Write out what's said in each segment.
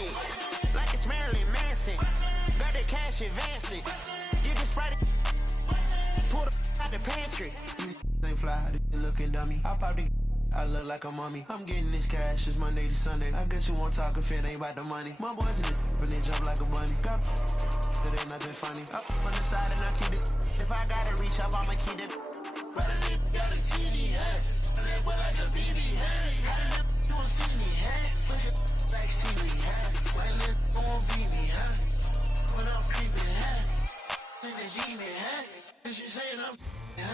shit like it's Marilyn Manson. Got the cash advancing. You just write it. Pull the out the pantry. They fly, they looking dummy. I pop the I look like a mummy. I'm getting this cash, it's Monday to Sunday. I guess you won't talk if it ain't about the money. My boys in the when they jump like a bunny. Got it ain't nothing funny. Up on the side and I keep it. If I gotta reach up, I'ma keep it. But a nigga got a TV, hey. That boy like a BB, hey. You won't see me, hey. Push it like seaweed, hey. Why nigga won't beat me, hey. When I'm creeping, hey. Niggas eat me, hey. Cause you saying I'm, hey.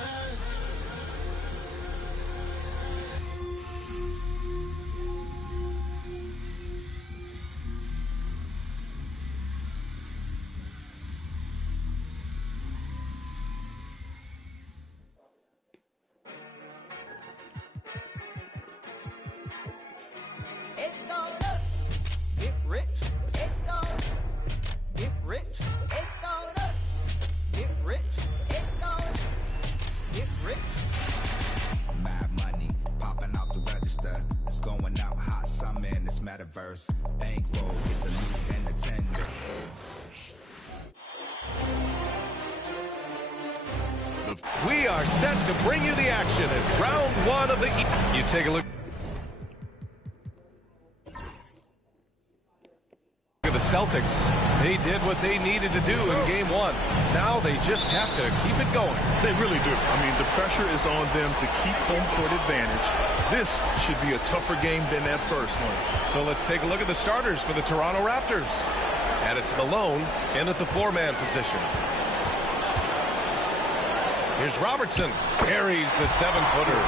It's gonna get rich. It's gonna get rich. It's gonna get rich. It's gonna get rich. Mad money popping out the register. It's going out hot summer in this metaverse. Bankroll, get the loot and the tender. We are set to bring you the action in round one of the. You take a look. The Celtics, they did what they needed to do in game one. Now they just have to keep it going. They really do. I mean, the pressure is on them to keep home court advantage. This should be a tougher game than that first one. So let's take a look at the starters for the Toronto Raptors. And it's Malone in at the four-man position. Here's Robertson, carries the seven-footer.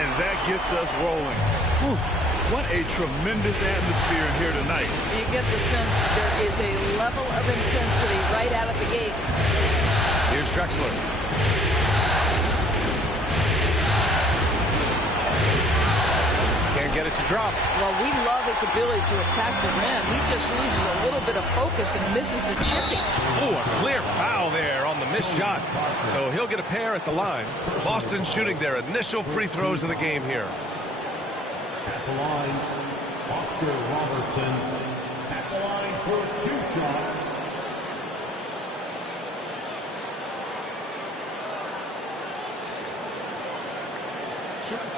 And that gets us rolling. Whew. What a tremendous atmosphere here tonight. You get the sense there is a level of intensity right out of the gates. Here's Drexler. Can't get it to drop. Well, we love his ability to attack the rim. He just loses a little bit of focus and misses the chipping. Oh, a clear foul there on the missed shot. So he'll get a pair at the line. Boston shooting their initial free throws of the game here. At the line, Oscar Robertson. At the line for 2 shots. Shooting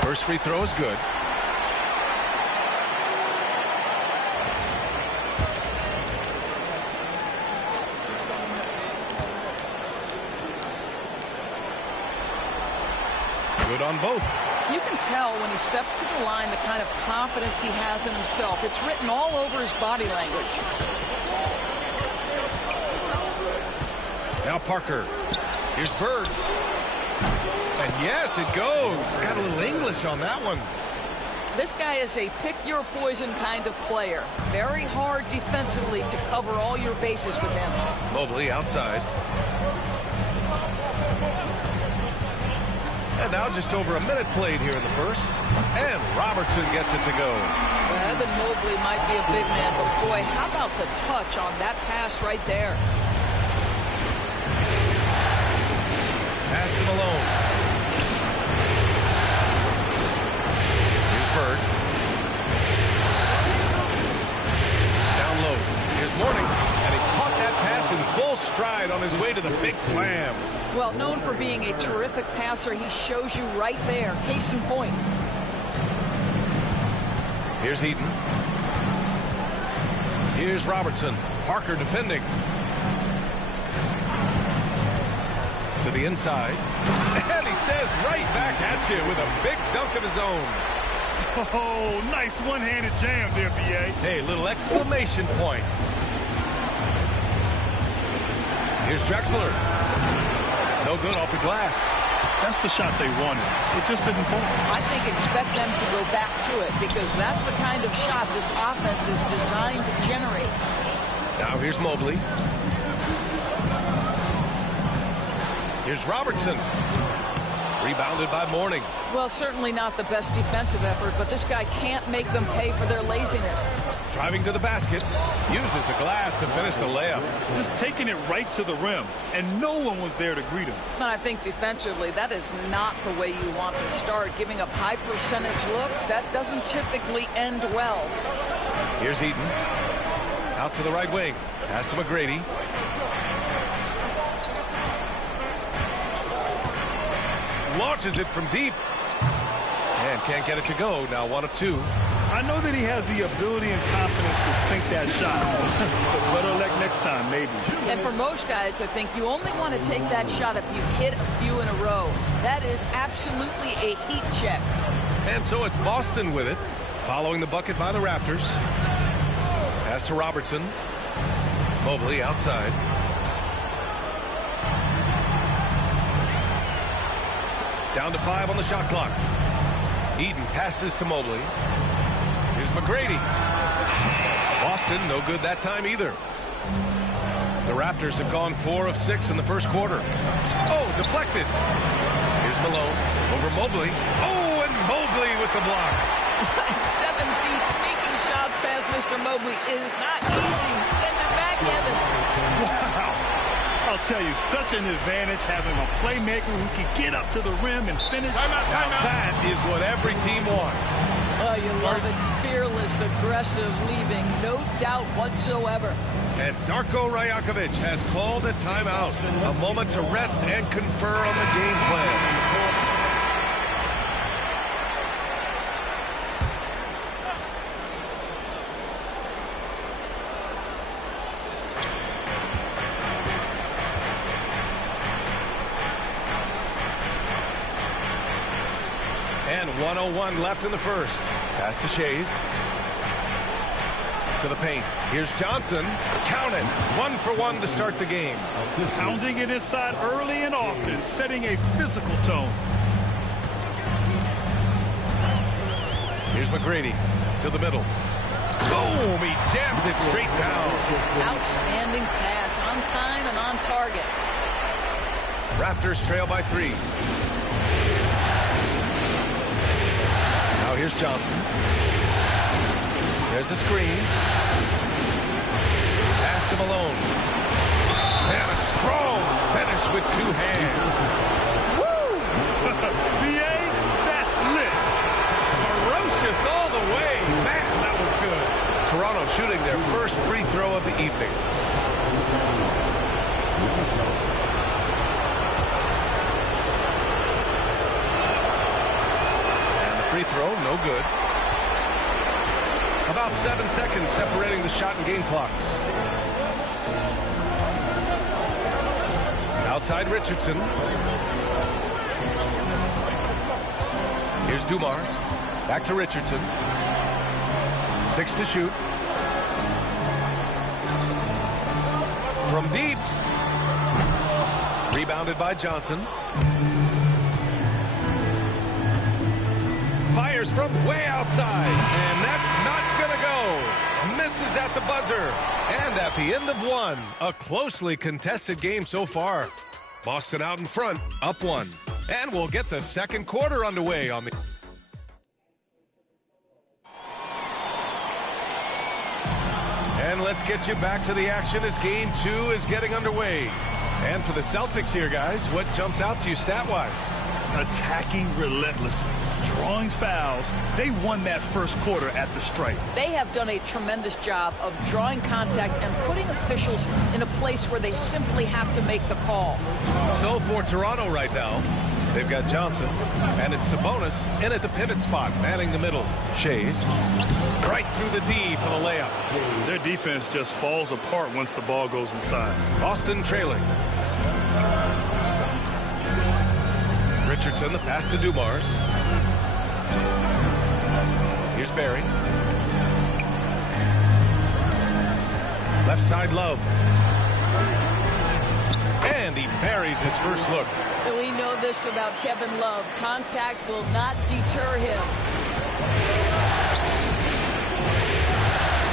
2. First free throw is good. Good on both. You can tell when he steps to the line the kind of confidence he has in himself. It's written all over his body language. Now Parker. Here's Bird. And yes, it goes. Got a little English on that one. This guy is a pick-your-poison kind of player. Very hard defensively to cover all your bases with him. Mobley outside. And now just over a minute played here in the first. And Robertson gets it to go. Well, Evan Mobley might be a big man, but boy, how about the touch on that pass right there? Pass to Malone. Here's Bird. Down low. Here's Mourning. And he caught that pass in full stride on his way to the big slam. Well, known for being a terrific passer, he shows you right there. Case in point. Here's Eaton. Here's Robertson. Parker defending. To the inside. And he says right back at you with a big dunk of his own. Oh, nice one-handed jam there, B.A. Hey, little exclamation point. Here's Drexler. No good off the glass. That's the shot they wanted. It just didn't fall. I think expect them to go back to it because that's the kind of shot this offense is designed to generate. Now here's Mobley. Here's Robertson. Rebounded by Mourning. Well, certainly not the best defensive effort, but this guy can't make them pay for their laziness. Driving to the basket. Uses the glass to finish the layup. Just taking it right to the rim, and no one was there to greet him. And I think defensively, that is not the way you want to start. Giving up high percentage looks, that doesn't typically end well. Here's Eaton. Out to the right wing. Pass to McGrady. Launches it from deep. And can't get it to go. Now 1 of 2. I know that he has the ability and confidence to sink that shot. But better luck next time, maybe. And for most guys, I think you only want to take that shot if you've hit a few in a row. That is absolutely a heat check. And so it's Boston with it. Following the bucket by the Raptors. Pass to Robertson. Mobley outside. Down to 5 on the shot clock. Eden passes to Mobley. Here's McGrady. Boston, no good that time either. The Raptors have gone 4 of 6 in the first quarter. Oh, deflected. Here's Malone over Mobley. Oh, and Mobley with the block. 7 feet sneaking shots past Mr. Mobley is not easy. Send it back, Evan. Wow. I'll tell you, such an advantage having a playmaker who can get up to the rim and finish. Now that is what every team wants. Oh, you love it. Fearless, aggressive, leaving no doubt whatsoever. And Darko Rajakovic has called a timeout. A moment to rest and confer on the game plan. And 1:01 left in the first. Pass to Shays. To the paint. Here's Johnson. Count it. 1 for 1 to start the game. Pounding it inside early and often, setting a physical tone. Here's McGrady to the middle. Boom! He jams it straight down. Outstanding pass, on time and on target. Raptors trail by 3. Now here's Johnson. There's a screen. Pass to Malone. And a strong finish with 2 hands. Woo! BA, that's lit. Ferocious all the way. Man, that was good. Toronto shooting their first free throw of the evening. And the free throw, no good. About 7 seconds separating the shot and game clocks. Outside Richardson. Here's Dumars. Back to Richardson. 6 to shoot. From deep. Rebounded by Johnson. Fires from way outside. And that's not going to go. Misses at the buzzer. And at the end of 1, a closely contested game so far. Boston out in front, up 1. And we'll get the second quarter underway on the... And let's get you back to the action as game 2 is getting underway. And for the Celtics here, guys, what jumps out to you stat-wise? Attacking relentlessly, drawing fouls. They won that first quarter at the stripe. They have done a tremendous job of drawing contact and putting officials in a place where they simply have to make the call. So for Toronto right now, they've got Johnson, and it's Sabonis in at the pivot spot, manning the middle. Shays right through the D for the layup. Their defense just falls apart once the ball goes inside. Boston trailing. Richardson, the pass to Dumars. Here's Barry. Left side Love. And he buries his first look. We know this about Kevin Love. Contact will not deter him.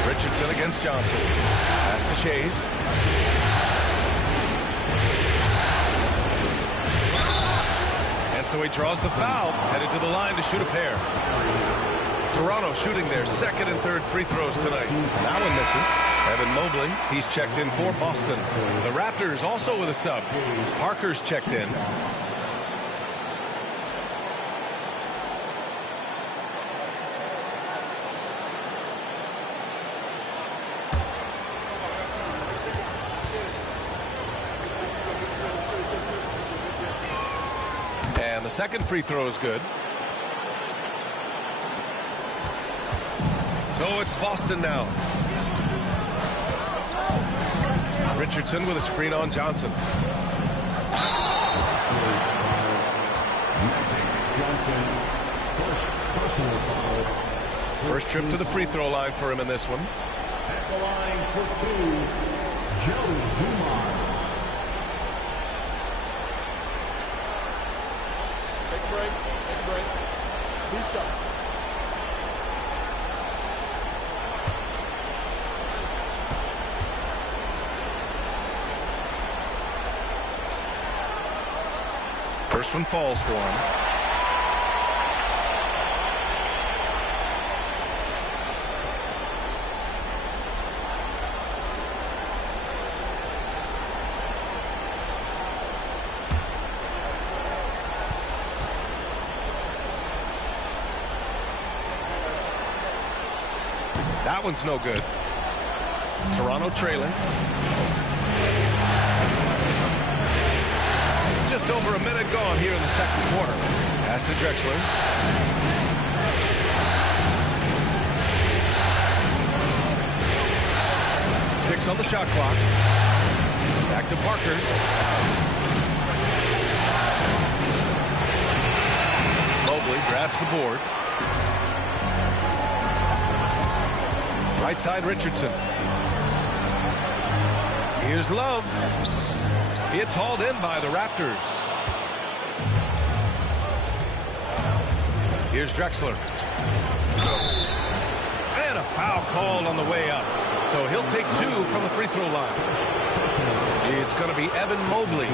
Richardson against Johnson. Pass to Shays. And so he draws the foul, headed to the line to shoot a pair. Toronto shooting their second and third free throws tonight. That one misses. Evan Mobley, he's checked in for Boston. The Raptors also with a sub. Parker's checked in. And the second free throw is good. So it's Boston now. Richardson with a screen on Johnson. First trip to the free throw line for him in this one. At the line for two, Joe Dumars. Take a break. Take a break. 2 shots. First one falls for him. That one's no good. Toronto trailing. Just over a minute gone here in the second quarter. Pass to Drexler. Six on the shot clock. Back to Parker. Mobley grabs the board. Right side Richardson. Here's Love. It's hauled in by the Raptors. Here's Drexler. And a foul called on the way up. So he'll take 2 from the free throw line. It's going to be Evan Mobley.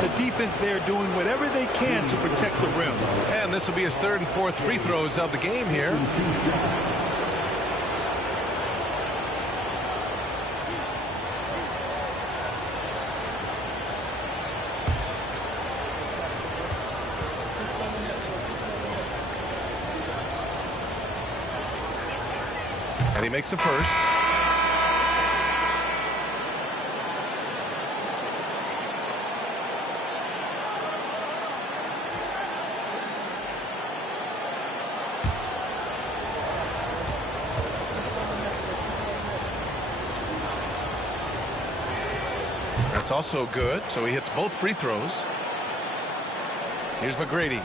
The defense there doing whatever they can to protect the rim. And this will be his third and fourth free throws of the game here. And he makes the first. That's also good. So he hits both free throws. Here's McGrady.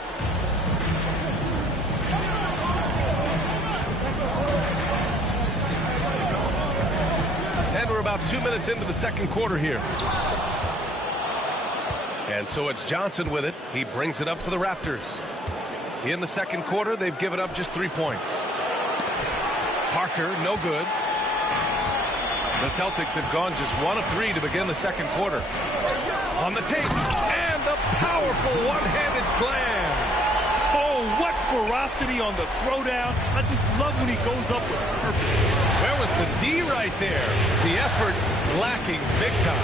And we're about 2 minutes into the second quarter here. And so it's Johnson with it. He brings it up for the Raptors. In the second quarter, they've given up just 3 points. Parker, no good. The Celtics have gone just 1 of 3 to begin the second quarter. On the tape, and the powerful one-handed slam. Oh, what ferocity on the throwdown. I just love when he goes up with purpose. Where was the D right there? The effort lacking big time.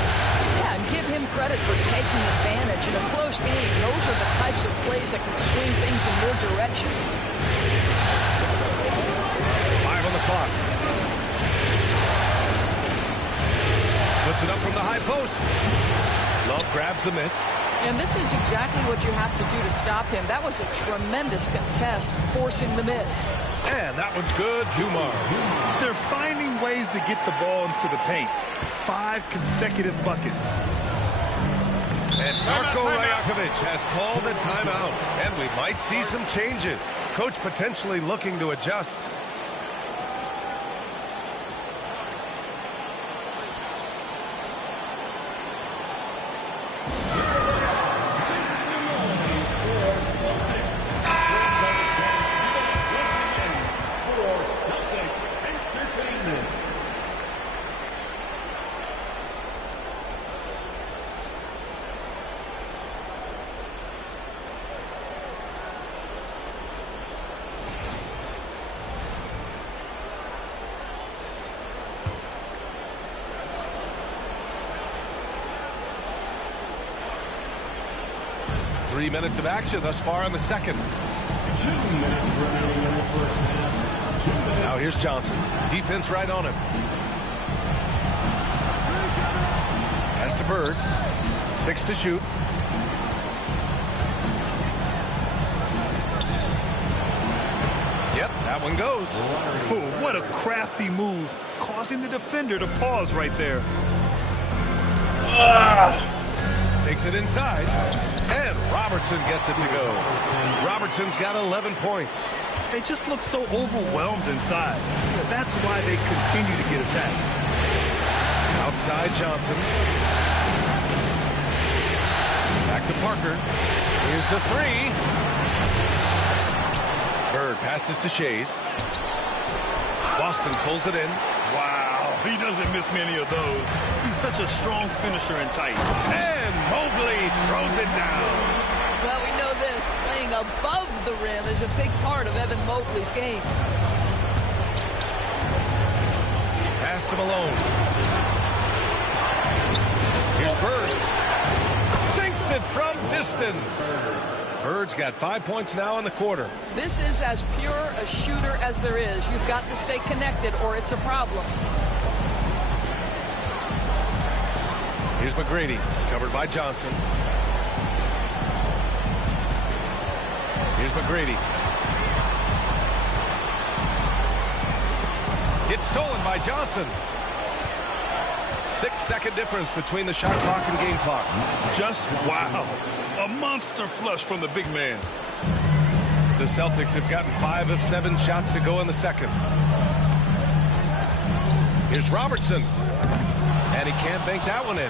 Yeah, and give him credit for taking advantage in a close game. Those are the types of plays that can swing things in your direction. 5 on the clock. Puts it up from the high post. Love grabs the miss. And this is exactly what you have to do to stop him. That was a tremendous contest, forcing the miss. And that one's good. Dumars. They're finding ways to get the ball into the paint. 5 consecutive buckets. And Marko Rajakovic has called a timeout. And we might see some changes. Coach potentially looking to adjust. 3 minutes of action thus far in the second. 2 minutes remaining in the first half. Now here's Johnson. Defense right on him. Pass to Bird. 6 to shoot. Yep, that one goes. Oh, what a crafty move, causing the defender to pause right there. Takes it inside, and Robertson gets it to go. Robertson's got 11 points. They just look so overwhelmed inside. That's why they continue to get attacked. Outside Johnson. Back to Parker. Here's the three. Bird passes to Shays. Boston pulls it in. Wow, he doesn't miss many of those. He's such a strong finisher and tight. And Mobley throws it down. Well, we know this. Playing above the rim is a big part of Evan Mobley's game. Pass to Malone. Here's Bird. Sinks it from distance. Bird's got 5 points now in the quarter. This is as pure a shooter as there is. You've got to stay connected or it's a problem. Here's McGrady, covered by Johnson. Here's McGrady. It's stolen by Johnson. 6-second difference between the shot clock and game clock. Just wow. A monster flush from the big man. The Celtics have gotten 5 of 7 shots to go in the second. Here's Robertson. And he can't bank that one in.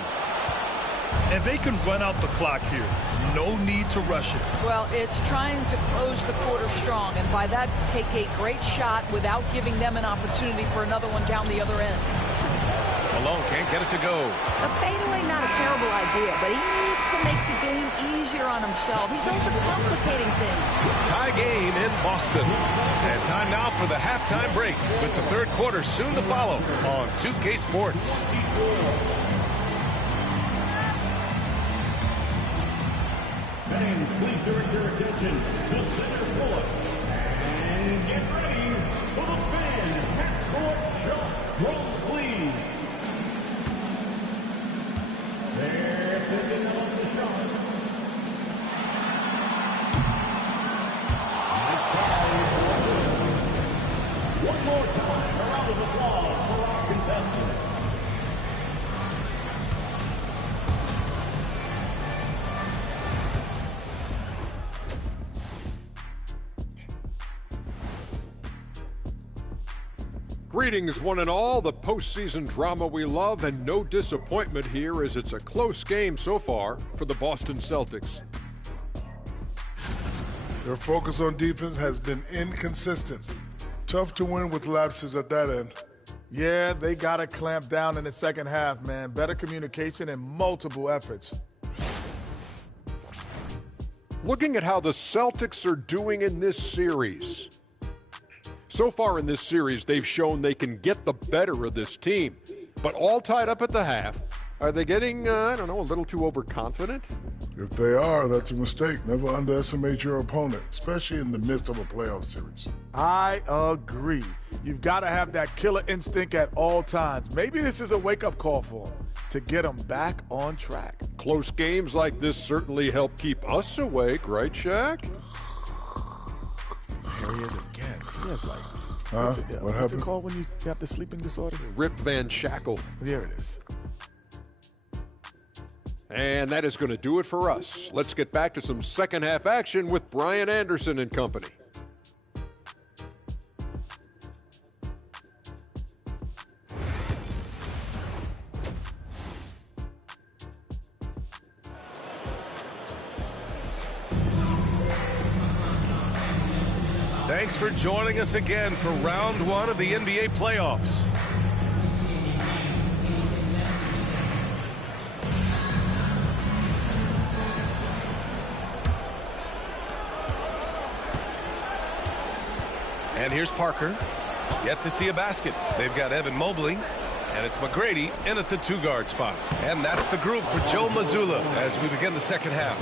And they can run out the clock here. No need to rush it. Well, it's trying to close the quarter strong, and by that, take a great shot without giving them an opportunity for another one down the other end. Malone can't get it to go. A fadeaway, not a terrible idea, but he needs to make the game easier on himself. He's overcomplicating things. Tie game in Boston. And time now for the halftime break, with the third quarter soon to follow on 2K Sports. Fans, please direct your attention to center court. And get ready for the fan half-court shot. Drums, please. They're picking up the shot. Nice foul. One more time, a round of applause for our contestants. Greetings, one and all. The postseason drama we love, and no disappointment here as it's a close game so far for the Boston Celtics. Their focus on defense has been inconsistent. Tough to win with lapses at that end. Yeah, they got to clamp down in the second half, man. Better communication and multiple efforts. Looking at how the Celtics are doing in this series. So far in this series, they've shown they can get the better of this team. But all tied up at the half, are they getting, I don't know, a little too overconfident? If they are, that's a mistake. Never underestimate your opponent, especially in the midst of a playoff series. I agree. You've got to have that killer instinct at all times. Maybe this is a wake-up call for them to get them back on track. Close games like this certainly help keep us awake, right, Shaq? There he is again. He has like, what what's happened? it called when you have the sleeping disorder? Rip Van Shackle. There it is. And that is going to do it for us. Let's get back to some second half action with Brian Anderson and company. Thanks for joining us again for round one of the NBA playoffs. And here's Parker. Yet to see a basket. They've got Evan Mobley. And it's McGrady in at the 2-guard spot. And that's the group for Joe Mazzulla as we begin the second half.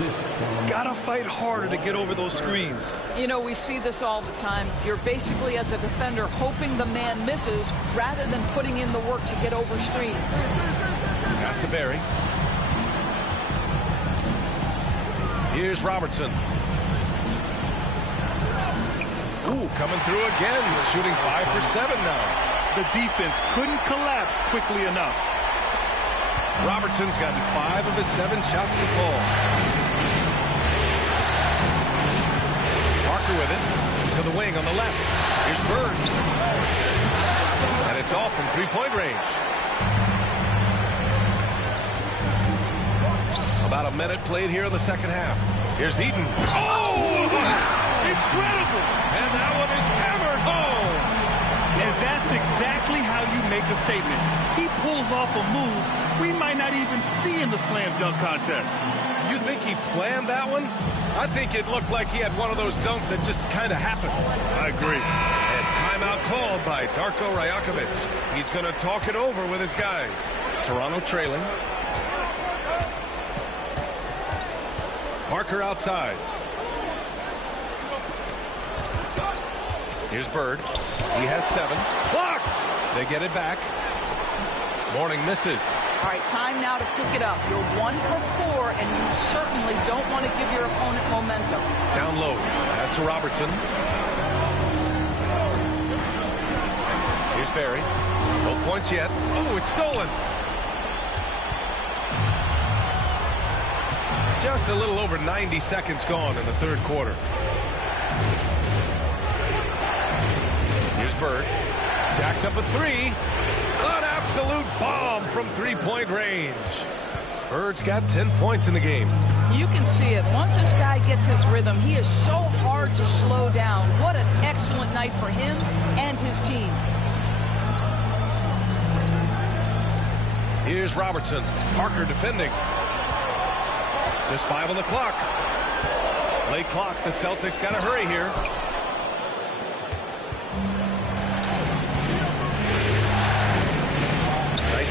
Gotta fight harder to get over those screens. You know, we see this all the time. You're basically, as a defender, hoping the man misses rather than putting in the work to get over screens. Pass to Barry. Here's Robertson. Ooh, coming through again, shooting 5 for 7 now. The defense couldn't collapse quickly enough. Robertson's gotten 5 of his 7 shots to fall. Parker with it to the wing on the left. Here's Bird. And it's off from 3-point range. About a minute played here in the second half. Here's Eden. Oh, wow! Incredible! And that one is hammered home. And that's exactly how you make a statement. He pulls off a move we might not even see in the slam dunk contest. You think he planned that one? I think it looked like he had one of those dunks that just kind of happened. I agree. And timeout called by Darko Rajakovic. He's going to talk it over with his guys. Toronto trailing. Parker outside. Here's Bird. He has 7. Blocked! They get it back. Mourning misses. All right, time now to pick it up. You're 1 for 4, and you certainly don't want to give your opponent momentum. Down low. Pass to Robertson. Here's Barry. No points yet. Oh, it's stolen. Just a little over 90 seconds gone in the third quarter. Here's Bird. Jacks up a 3. An absolute bomb from 3-point range. Bird's got 10 points in the game. You can see it. Once this guy gets his rhythm, he is so hard to slow down. What an excellent night for him and his team. Here's Robertson. Parker defending. Just 5 on the clock. Late clock. The Celtics got to hurry here.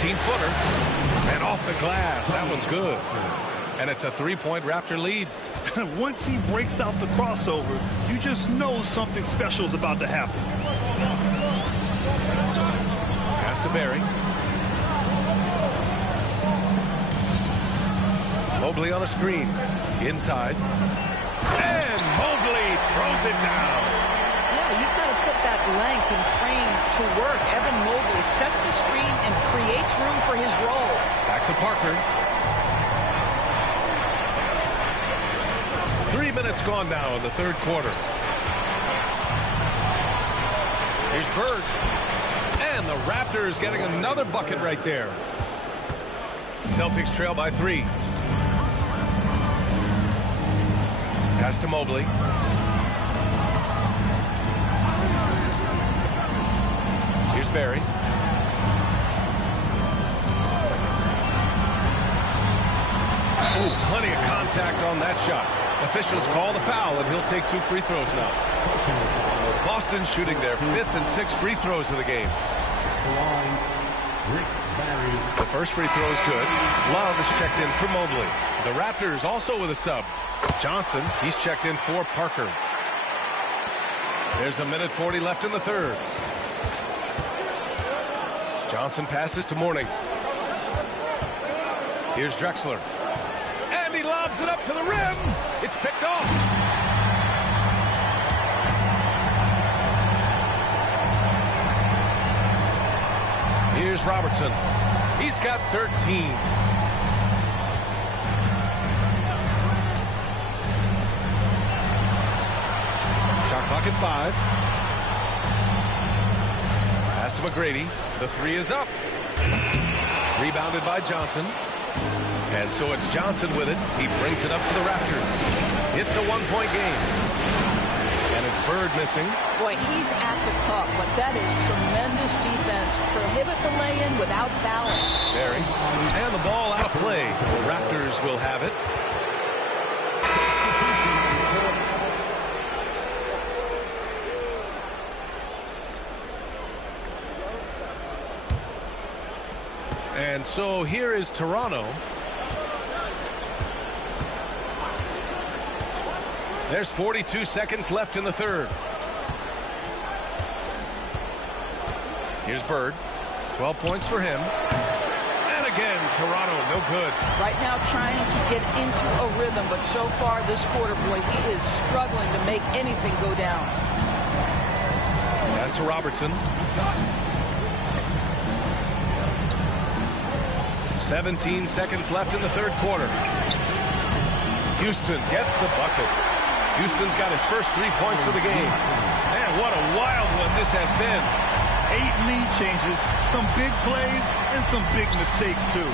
Footer and off the glass. That one's good. And it's a 3-point Raptor lead. Once he breaks out the crossover, you just know something special is about to happen. Pass to Barry. Mobley on the screen. Inside. And Mobley throws it down. You've got to put that length and frame to work. Evan Mobley sets the screen and creates room for his roll. Back to Parker. 3 minutes gone now in the third quarter. Here's Bird. And the Raptors getting another bucket right there. Celtics trail by 3. Pass to Mobley. Here's Barry. Ooh, plenty of contact on that shot. Officials call the foul, and he'll take 2 free throws now. Boston shooting their 5th and 6th free throws of the game. The first free throw is good. Love is checked in for Mobley. The Raptors also with a sub. Johnson, he's checked in for Parker. There's a minute 40 left in the third. Johnson passes to Mourning. Here's Drexler. And he lobs it up to the rim. It's picked off. Here's Robertson. He's got 13. Shot clock at 5. Pass to McGrady. The 3 is up. Rebounded by Johnson. And so it's Johnson with it. He brings it up to the Raptors. It's a 1-point game. And it's Bird missing. Boy, he's at the cup, but that is tremendous defense. Prohibit the lay-in without fouling. Barry. And the ball out of play. The Raptors will have it. And so here is Toronto. There's 42 seconds left in the third. Here's Bird. 12 points for him. And again, Toronto, no good. Right now trying to get into a rhythm, but so far this quarter, boy, he is struggling to make anything go down. Pass to Robertson. 17 seconds left in the third quarter. Houston gets the bucket. Houston's got his first 3 points of the game. Man, what a wild one this has been. 8 lead changes, some big plays, and some big mistakes, too.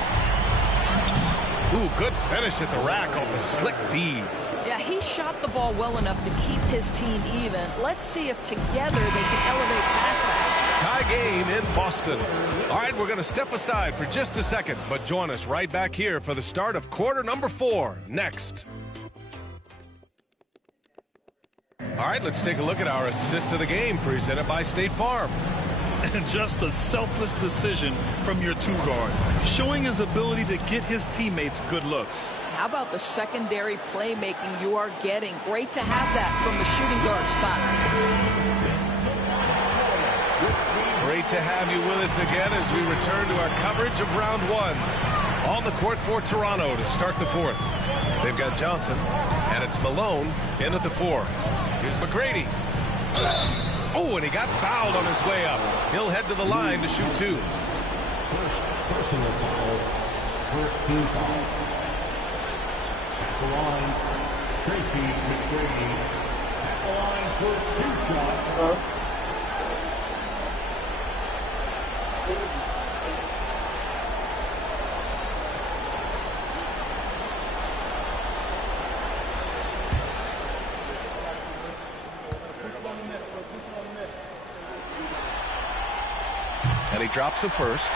Ooh, good finish at the rack off the slick feed. Yeah, he shot the ball well enough to keep his team even. Let's see if together they can elevate past that. Tie game in Boston. All right, we're going to step aside for just a second, but join us right back here for the start of quarter number 4 next. All right, let's take a look at our assist of the game presented by State Farm. And just a selfless decision from your 2-guard, showing his ability to get his teammates good looks. How about the secondary playmaking you are getting? Great to have that from the shooting guard spot. Great to have you with us again as we return to our coverage of round 1. On the court for Toronto to start the 4th. They've got Johnson, and it's Malone in at the 4. Here's McGrady. Oh, and he got fouled on his way up. He'll head to the line to shoot 2. First personal foul. First team foul. At the line, Tracy McGrady. At the line for 2 shots. And he drops the first.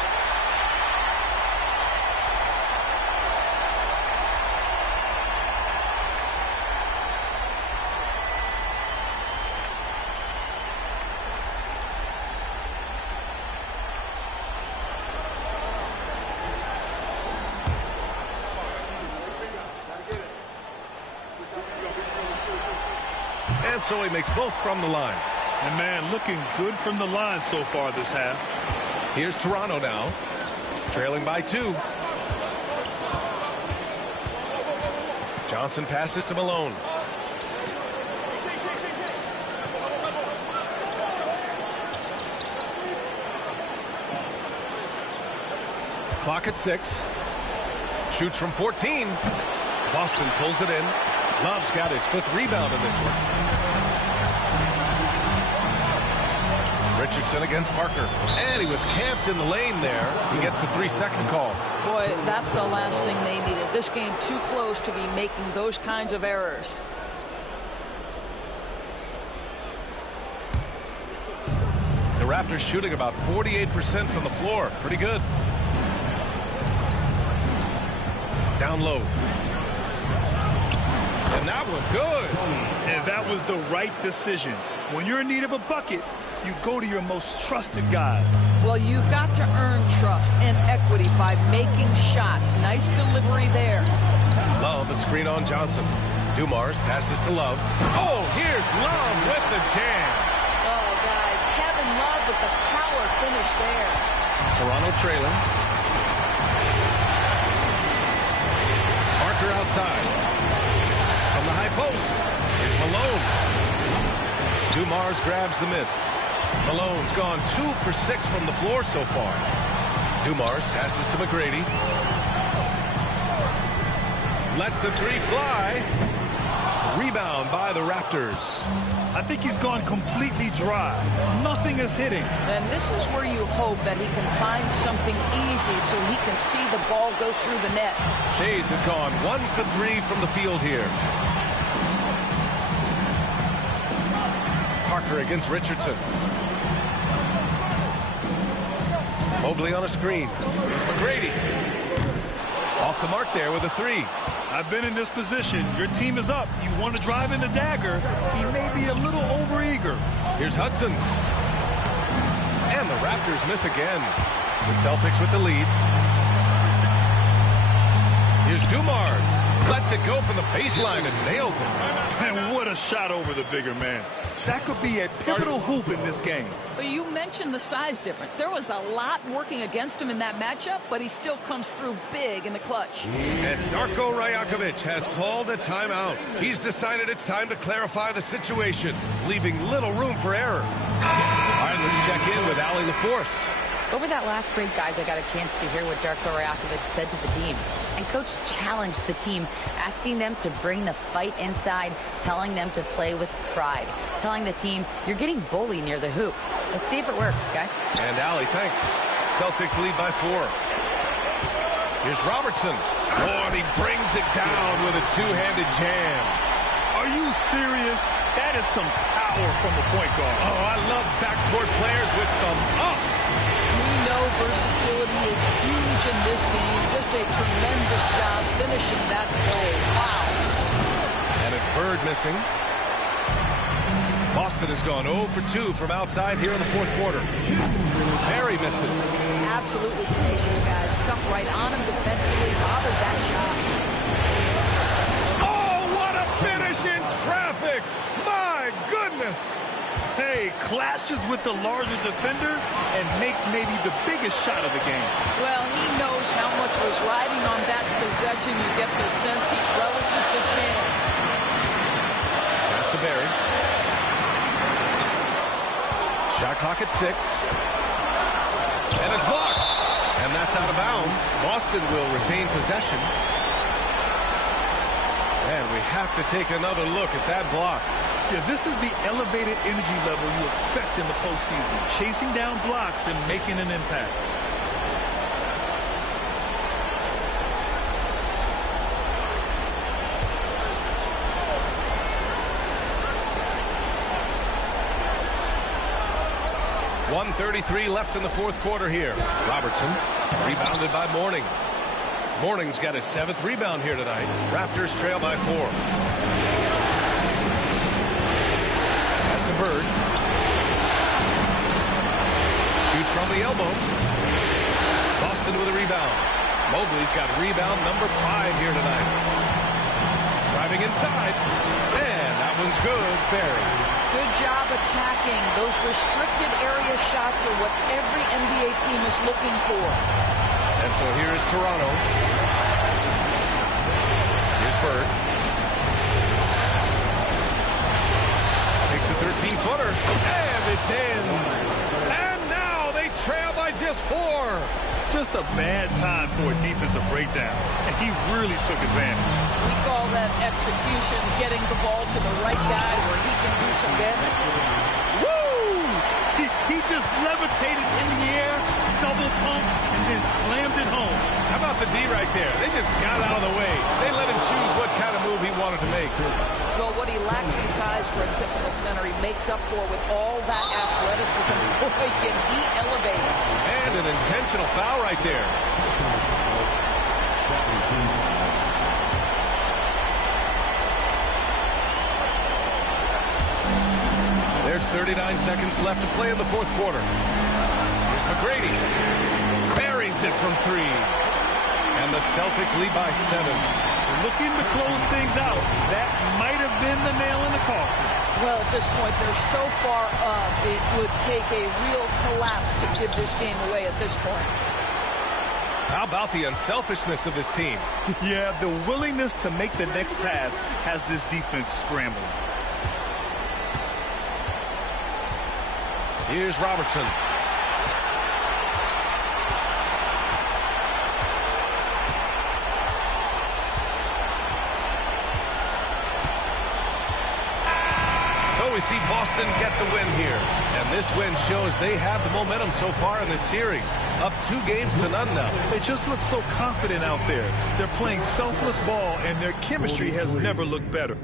And so he makes both from the line. And man, looking good from the line so far this half. Here's Toronto now, trailing by 2. Johnson passes to Malone. Clock at 6. Shoots from 14. Boston pulls it in. Love's got his 5th rebound in this one. Richardson against Parker. And he was camped in the lane there. He gets a 3-second call. Boy, that's the last thing they needed. This game too close to be making those kinds of errors. The Raptors shooting about 48% from the floor. Pretty good. Down low. And that one good. And that was the right decision. When you're in need of a bucket, you go to your most trusted guys. Well, you've got to earn trust and equity by making shots. Nice delivery there. Love, a screen on Johnson. Dumars passes to Love. Oh, here's Love with the jam. Oh, guys, Kevin Love with the power finish there. Toronto trailing. Parker outside. From the high post, here's Malone. Dumars grabs the miss. Malone's gone 2 for 6 from the floor so far. Dumars passes to McGrady. Lets the 3 fly. Rebound by the Raptors. I think he's gone completely dry. Nothing is hitting. And this is where you hope that he can find something easy so he can see the ball go through the net. Shays has gone 1 for 3 from the field here. Parker against Richardson. Mobley on a screen. Here's McGrady. Off the mark there with a 3. I've been in this position. Your team is up. You want to drive in the dagger. He may be a little overeager. Here's Hudson. And the Raptors miss again. The Celtics with the lead. Here's Dumars. Lets it go from the baseline and nails it. And what a shot over the bigger man. That could be a pivotal hoop in this game. Well, you mentioned the size difference. There was a lot working against him in that matchup, but he still comes through big in the clutch. And Darko Rajakovic has called a timeout. He's decided it's time to clarify the situation, leaving little room for error. All right, let's check in with Allie LaForce. Over that last break, guys, I got a chance to hear what Darko Rajakovic said to the team. And Coach challenged the team, asking them to bring the fight inside, telling them to play with pride, telling the team, you're getting bullied near the hoop. Let's see if it works, guys. And Allie, thanks. Celtics lead by 4. Here's Robertson. Oh, and he brings it down with a two-handed jam. Are you serious? That is some power from the point guard. Oh, I love backcourt players with some ups. We know versatility is huge in this game. Just a tremendous job finishing that play. Wow. And it's Bird missing. Boston has gone 0 for 2 from outside here in the fourth quarter. Barry misses. Absolutely tenacious, guys. Stuck right on him defensively. Bothered that shot. Oh, what a finish in traffic. My goodness. Hey, clashes with the larger defender and makes maybe the biggest shot of the game. Well, he knows how much was riding on that possession. You get the sense he relishes the chance. Pass to Barry. Shot clock at 6. And it's blocked. And that's out of bounds. Boston will retain possession. And we have to take another look at that block. Yeah, this is the elevated energy level you expect in the postseason. Chasing down blocks and making an impact. .133 left in the fourth quarter here. Robertson rebounded by Mourning. Mourning's got his 7th rebound here tonight. Raptors trail by 4. Pass to Bird. Shoots from the elbow. Boston with a rebound. Mobley's got rebound number 5 here tonight. Driving inside. And that one's good. Barry. Good job attacking. Those restricted area shots are what every NBA team is looking for. And so here is Toronto. Here's Bird. Takes a 13-footer. And it's in. And now they trail by just 4. Just a bad time for a defensive breakdown. And he really took advantage. We call that execution, getting the ball to the right guy where he can do some damage. Woo! He just levitated in the air, double pump, and then slammed it home. How about the D right there? They just got out of the way. They let him choose what kind of move he wanted to make. Well, what he lacks in size for a typical center, he makes up for with all that athleticism. Boy, can he elevate. And an intentional foul right there. There's 39 seconds left to play in the fourth quarter. Here's McGrady. Buries it from 3. And the Celtics lead by 7. Looking to close things out. That might have been the nail in the coffin. Well, at this point, they're so far up, it would take a real collapse to give this game away at this point. How about the unselfishness of this team? Yeah, the willingness to make the next pass has this defense scrambling. Here's Robertson. So we see Boston get the win here. And this win shows they have the momentum so far in this series. Up 2 games to none now. They just look so confident out there. They're playing selfless ball, and their chemistry has never looked better.